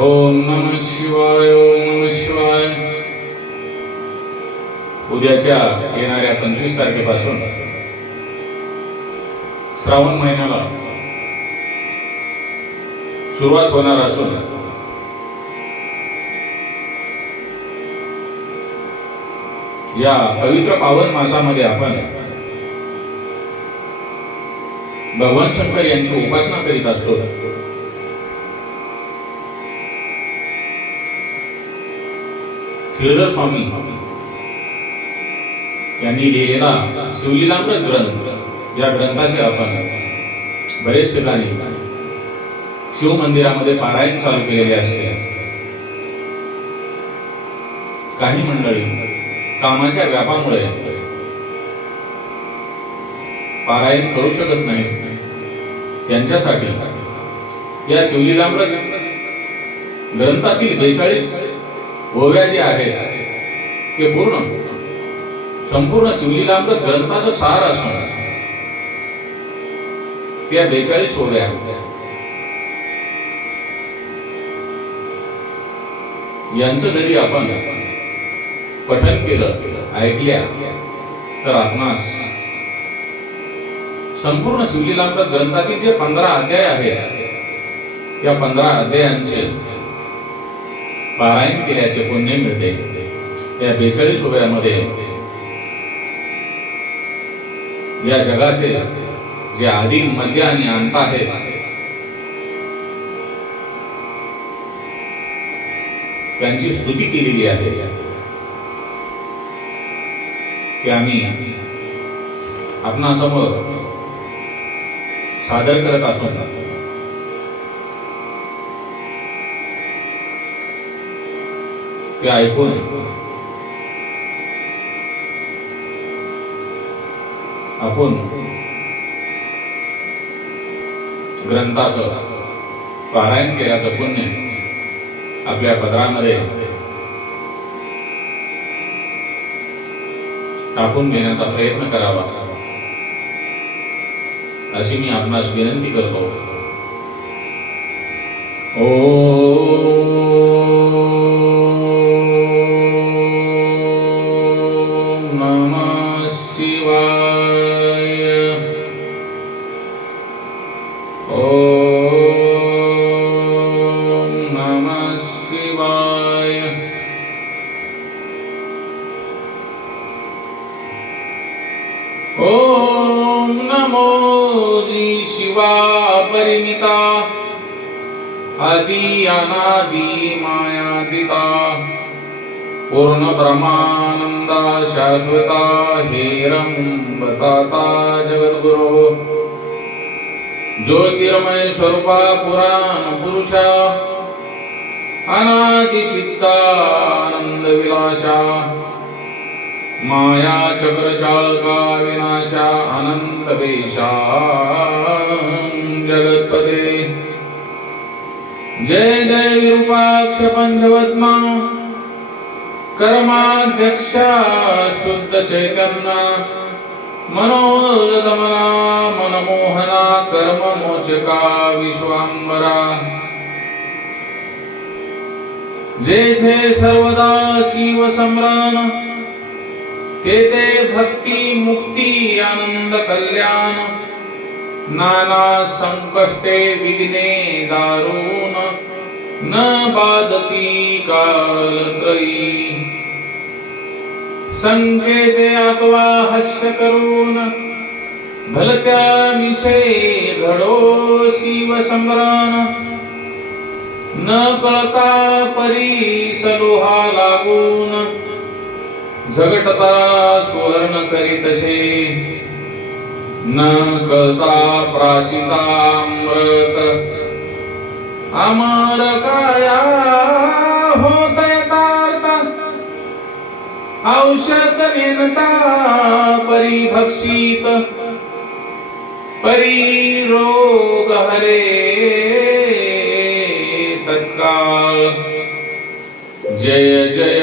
ओम नम शिवाय ओम नम शिवाय. उद्याच्या येणाऱ्या पंचवीस तारखेपासून श्रावण महिन्याला सुरुवात होणार असून या पवित्र पावन मासामध्ये आपण भगवान शंकर यांची उपासना करीत असतो. श्रीधर स्वामी यांनी लिहिलेला शिवलीलामृत ग्रंथ या ग्रंथाचे आपण बरेच ठिकाणी शिव मंदिरामध्ये पारायण चालू केलेले असते. काही मंडळी कामाच्या व्यापामुळे पारायण करू शकत नाहीत. त्यांच्यासाठी या शिवलीलामृत ग्रंथातील बेचाळीस ओव्या जे आहेत ते पूर्ण संपूर्ण शिवलीलामृत ग्रंथाचं सार असणार. त्या बेचाळीस ओव्या यांचं जरी आपण पठन केलं ऐकल्या तर आपणास संपूर्ण शिवलीलामृत ग्रंथातील जे पंधरा अध्याय आहेत त्या पंधरा अध्यायांचे पारायण केल्याचे पुण्य मिळते. या बेचाळीस ओव्यामध्ये या जगाचे जे आधी मध्य आणि अंत आहेत त्यांची स्तुती केलेली आहे. ते आम्ही आपणासमोर सादर करत असून ते ऐकून. आपण ग्रंथाचं पारायण केल्याचं पुण्य आपल्या पदरामध्ये टाकून घेण्याचा प्रयत्न करावा. अशी मी आपणास विनंती करतो. ओम अनादिता आदि अनादि मायादिता। पूर्ण ब्रह्मानंदा शाश्वता हेरम बताता जगद्गुरो। ज्योतिर्मय स्वरूपा पुराण पुरुषा। अनादि आनंद विलासा। माया चक्र चालका विनाशा अनंत बेशा जगतपते। जय जय विरूपाक्ष पंचवत्मा कर्माध्यक्षा शुद्ध चैतन्य। मनमोहना कर्म मोचका विश्वांबरा जेथे सर्वदा शिव सम्रान तेथे भक्ती मुक्ती आनंद कल्याण. नाना संकष्टे विघ्ने दारुण न बाधती कालत्रयी संकेते अथवा हस्य करून भलत्या मिशे घडो शिव सम्रान न कळता परी सलोहा लागून झगटता सुवर्ण करीतसे न कळता प्राशितामृत। अमर काया होत औषध विनता परिभक्षित। परिरोग हरे तत्काल। जय जय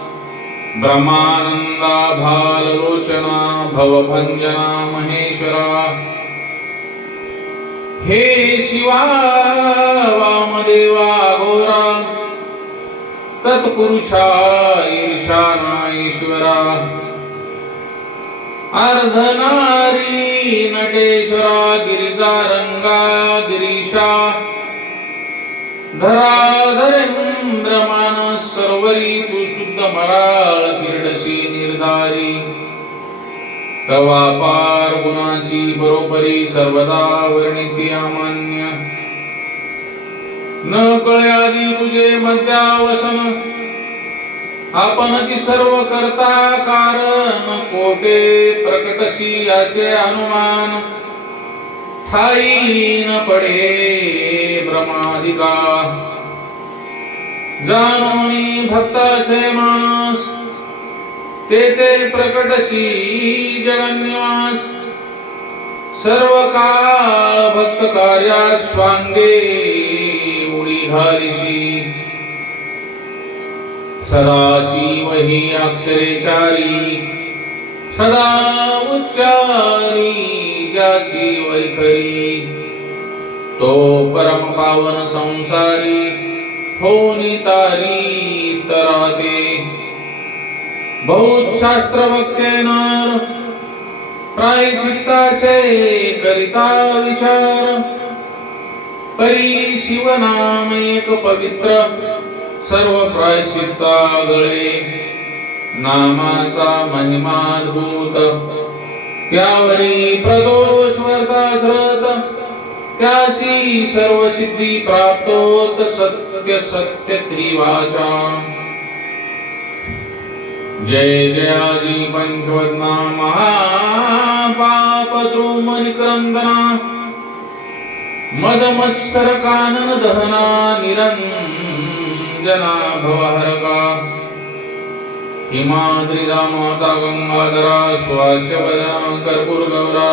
नामातीता हिमाचल भवभंजना महेश्वरा। हे शिवा वामदेवा घोरा तत्पुरुषा ईशाना ईश्वरा अर्धनारी नटेश्वरा गिरिजा रंगा गिरीशा। धराधर तवा पार गुणाची बरोबरी सर्वदा वर्णिती अमान्य. न कळे आधी तुझे मध्यावसन. आपणची सर्व करता कारण कोटे प्रकटशी याचे अनुमान. ठाई न पडे भ्रमाधिका जानोनी भक्ताचे मानस ते ते प्रकटशी जगन्निवास सर्व काळ भक्त कार्या स्वांगे उडी घालिशी सदाशिव ही अक्षरेचारी सदा उच्चारी ज्याची वैखरी. तो परम पावन संसारी होनी तारी तराते बहुत शास्त्र नर प्रायचित्ताचे करिता विचार. परी शिवनाम एक पवित्र सर्व प्रायश्चित्ता गळे नामाचा महिमाद्भूत. त्यावरी प्रदोष वर्ताश्रत त्याशी सर्व सिद्धी प्राप्तोत सत्य सत्य त्रिवाचा. जय जयाजी पंचवदना महापाप द्रुम मद मत्सर कानन दहना निरंजना भवहरका हिमाद्रिदा माता गंगाधरा स्वास्य वदना कर्पूर गौरा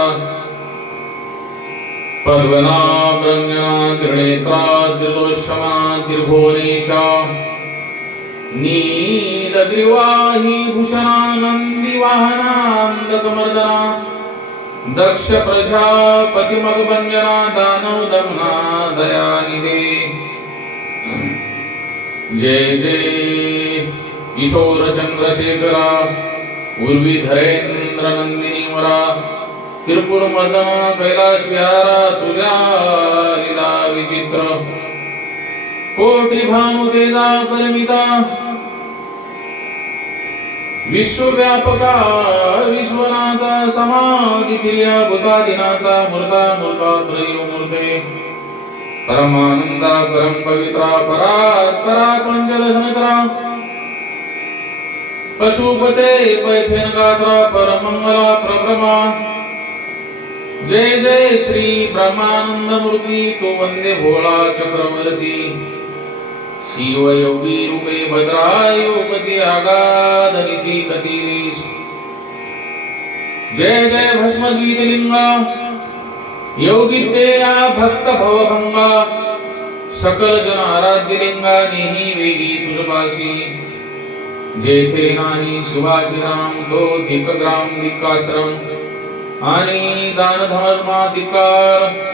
पद्मना रंजना त्रिनेत्रा त्रिदोषमा त्रिभुवनेशा नीलग्रीवाही भूषणानंदी वाहनांदकमर्दना दक्ष प्रजापती मगभंजना दानव दमना दयानिधे। जय जय किशोर चंद्रशेखरा उर्वी धरेंद्र नंदिनी मरा त्रिपुर मर्दना कैलाश विहारा तुझ्या लीला विचित्र। कोटी भानु तेजा परिमिता विश्वव्यापका विश्वनाथा समाधि प्रिया भूतादिनाथा मूर्ता मूर्ता परमानंदा परम पवित्रा परात् परा पंचदशमित्रा पशुपते पैफेन गात्रा परमंगला प्रभ्रमा। जय जय श्री ब्रह्मानंद मूर्ती तो वंदे भोळा चक्रवर्ती। शिव योगी रूपे भद्रायोपती आगादनिति निती कतिरीश जय जय लिंगा योगी ते या भक्त भवभंगा सकल जन आराध्य लिंगा नेही वेगी तुझपाशी जेथे नानी शिवाचे राम तो दिकग्राम दिकाश्रम आणि दान धर्माधिकार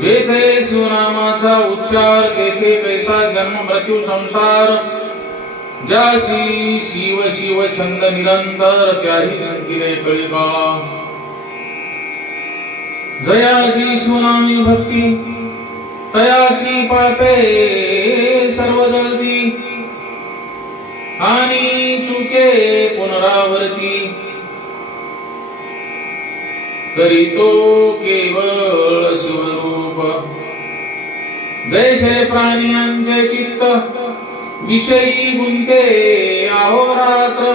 जेथे शिवनामाचा उच्चार तेथे पैसा जन्म मृत्यू संसार. ज्याशी शिव शिव छंद निरंतर त्याही जिंकिले कळिका जयाची शिवनामी भक्ती तयाची पापे सर्व जळती. आणि चुके पुनरावर्ती. तरी तो केवळ जय जय प्राण्यांचे चित्त विषयी गुंते अहोरात्र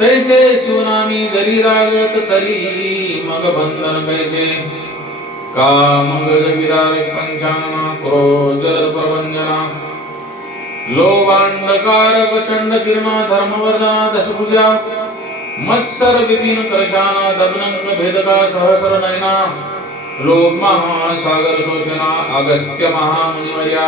तैसे शिवनामी जरी लागत तरी मग बंधन कैसे? का कामगजविदारक पंचानना क्रोध जलद प्रभंजना लोभांडकारक चंड किरणा धर्मवर्धना दशभुजा? मत्सर विपिन करशाना दबनंग भेदका सहस्र नयना? लोक महासागर शोषणा अगस्त्य महामुनिवर्या।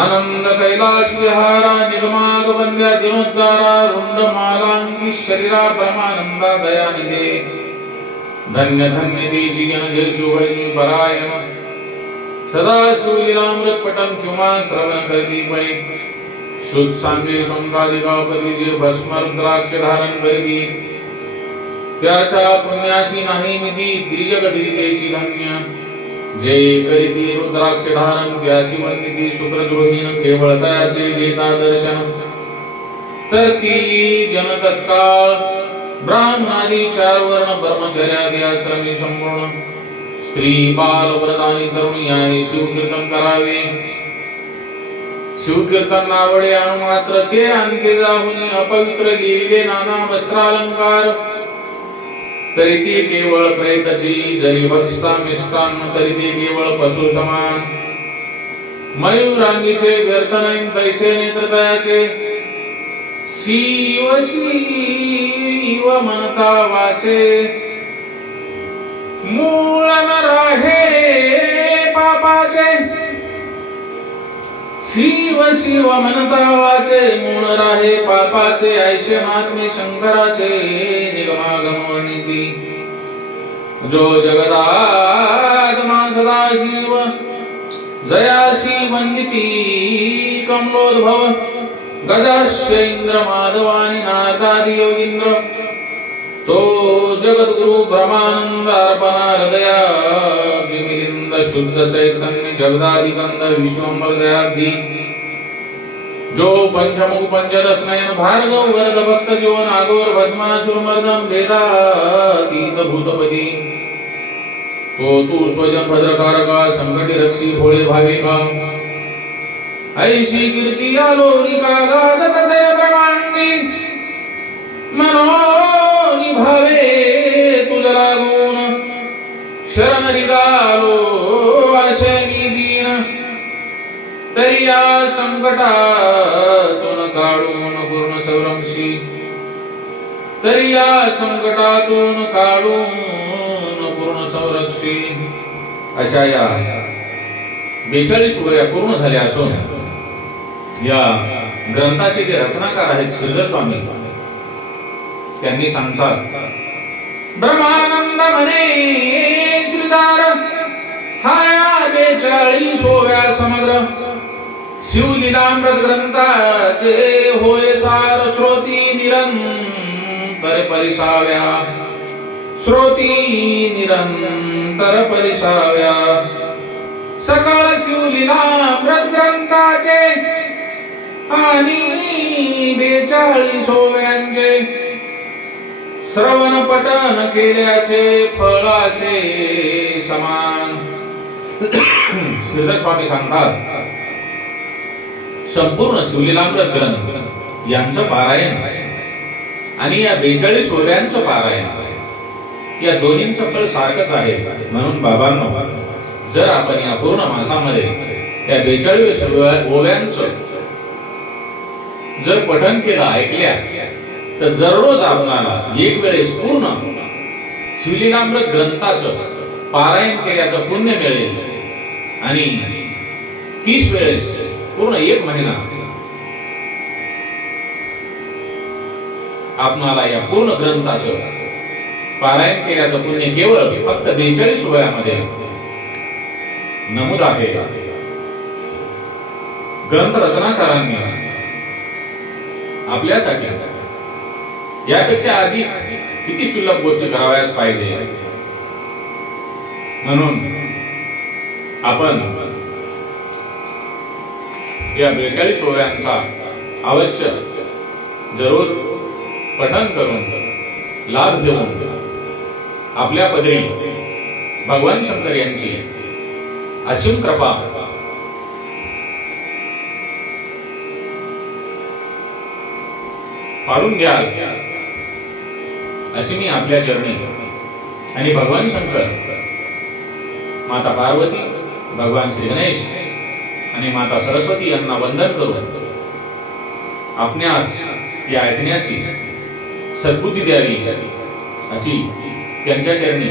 आनंद कैलास विहारा निगमाग वंद्या दिनोद्धारा रुंड मालांकी शरीरा ब्रह्मानंदा दयानिधे। धन्य धन्य तेची जन जय शुभजनी परायण सदा शिवलीलामृत पठन किंवा श्रवण करती पै। शुद्ध सांगे शंकादिका जे भस्म रुद्राक्ष धारण करती। त्याच्या पुण्याशी नाही मिती त्रिजगती धन्य. जे करीती रुद्राक्ष धारण त्याशी वंदिती शुक्रद्रोहीन केवळ त्याचे घेता दर्शन. तर ती जन तत्काळ ब्राह्मणादी चार वर्ण ब्रह्मचर्यादी आश्रमी संपूर्ण. स्त्री बाल व्रतानी तरुणी याने शिवकीर्तन करावे. शिवकीर्तन आवडे आणू मात्र ते अंके जाऊन अपवित्र लिहिले नाना वस्त्रालंकार. तरी ती केवळ प्रेताची जरी भक्षता मिष्टान तरी ती केवळ पशु समान. मयूरांगीचे व्यर्थ नाही तैसे नेत्रदयाचे. शिव शिव म्हणता वाचे मूळ न राहे पापाचे शिव शिव म्हणता वाचे मूळ राहे पापाचे ऐशे महात्मे शंकराचे निगमागमवर्णिती जो जगदात्मा सदा शिव जयाशी वंदिती कमलोद्भव गजास्य इंद्र माधवानी नारदादी योगींद्र. तो जगद्गुरु ब्रह्मानंद अर्पणा हृदया शुद्ध चैतन्य जगदादिगंध गंध दयाब्दी जो पंचमुख पंचदश नयन भार्गव वरद भक्त जीवन आगोर भस्मासुर मर्दन वेदातीत भूतपती तो तू स्वजन भद्रकारका संकटी रक्षी भोळे भाविका। ऐशी कीर्ती आलोलिका गाजत से प्रमाणी मनोनी भावे तुझ लागून शरण निघालो तरी या संकटातून काढून पूर्ण संरक्षी. तरी या संकटातून काढून पूर्ण संरक्षी. अशा या बेचाळीस उभ्या पूर्ण झाल्या असून या ग्रंथाचे जे रचनाकार आहेत श्रीधर स्वामी त्यांनी सांगतात ब्रह्मानंद म्हणे श्रीदार बेचाळीस बेचाळीसोव्या समग्र शिवलीलामृत ग्रंथाचे होय सार श्रोती निरंतर परिसाव्या. श्रोती निरंतर परिसाव्या. सकाळ शिवलीलामृत ग्रंथाचे आणि बेचाळीसोव्यांचे श्रवण पठन केल्याचे फळाशे समान. श्रीधर स्वामी सांगतात. संपूर्ण शिवलीलामृत ग्रंथ यांचं पारायण. आणि या बेचाळीस ओव्यांचं पारायण. या दोन्हींचं फळ सारखंच आहे म्हणून बाबांनो जर आपण या पूर्ण मासामध्ये या बेचाळीस ओव्यांचं जर पठन केलं ऐकल्या तर दररोज आपणाला एक वेळेस पूर्ण शिवलीलामृत ग्रंथाचं पारायण केल्याचं पुण्य मिळेल. आणि तीस वेळेस पूर्ण एक महिना आपणाला या पूर्ण ग्रंथाचं पारायण केल्याचं पुण्य केवळ फक्त बेचाळीस वयामध्ये नमूद आहे. ग्रंथ रचनाकारांनी आपल्यासाठी यापेक्षा आधी किती सुलभ गोष्ट करावयास पाहिजे? म्हणून आपण या बेचाळीस ओव्यांचा अवश्य जरूर पठन करून लाभ घेऊन आपल्या पदरी भगवान शंकर यांची असीम कृपा. पाडून घ्याल. अशी मी आपल्या चरणी आणि भगवान शंकर माता पार्वती भगवान श्री गणेश आणि माता सरस्वती यांना वंदन करून आपणास या ऐकण्याची सद्बुद्धी द्यावी अशी त्यांच्या चरणी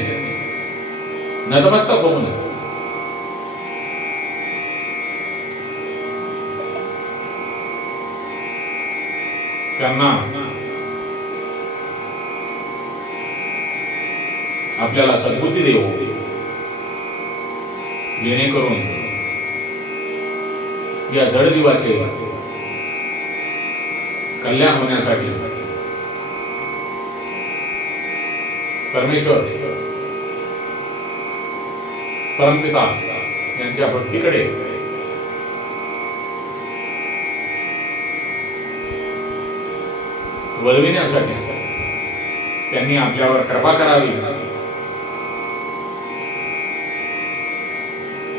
नतमस्तक होऊन त्यांना आपल्याला सद्बुद्धी देऊ जेणेकरून या जडजीवाचे कल्याण होण्यासाठी परमेश्वर परमपिता यांच्या भक्तीकडे वळविण्यासाठी त्यांनी आपल्यावर कृपा करावी.